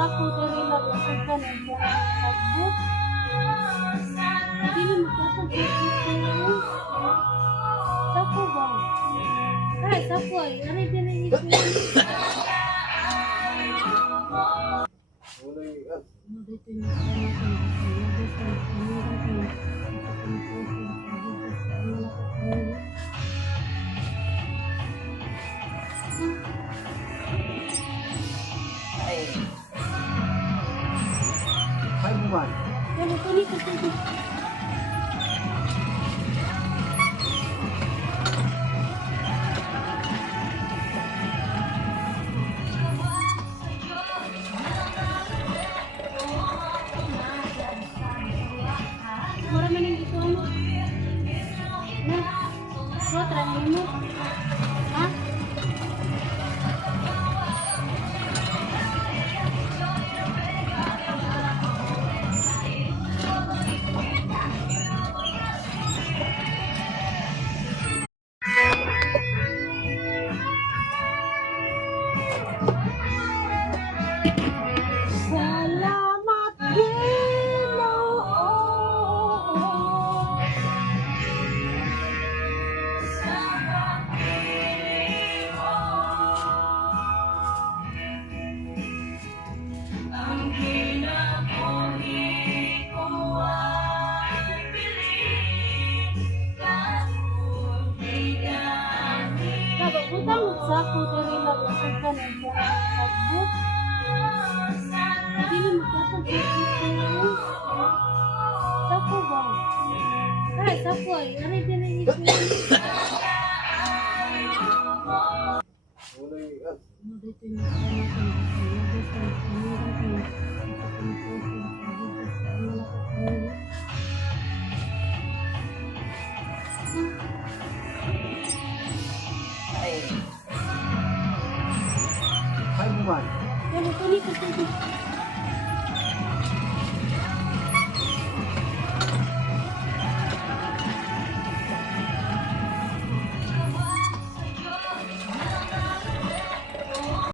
sako diri lang asukan ang pagbut. Hindi mo magkatag ito. Sako ba? Ay, sako ay. Ari diri ito. Ay, buwan. Kalau tadi ketemu. Mura man yung ito ano? Na? Bro, try mo. Ha? Salamat Ginoo. Ang kinabuhi ko ay piling kamuliani. Sabi, utang sako diri lang asukan ang pagbut. Hindi mo magkatag ito. Sako ba? Ay, sako ay. Ari diri ito. Ay, buwan. Kalau tadi ketemu.